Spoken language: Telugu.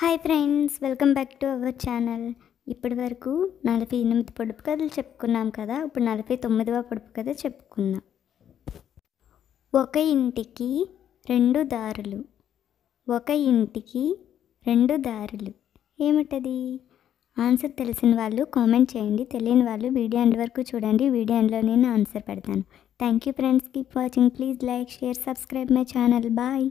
Hi friends, welcome back to our channel. ఇప్పటి వరకు 48 పొడుపు కథలు చెప్పుకున్నాం కదా. ఇప్పుడు 49వ పొడుపు కథ చెప్పుకుందాం. ఒక ఇంటికి రెండు దారులు. ఒక ఇంటికి రెండు దారులు ఏమిటది? ఆన్సర్ తెలిసిన వాళ్ళు కామెంట్ చేయండి, తెలియని వాళ్ళు వీడియో ఎండ్ వరకు చూడండి. వీడియో ఎండ్లో నేను ఆన్సర్ పెడతాను. Thank you friends, keep watching. Please like, share, subscribe my channel. Bye.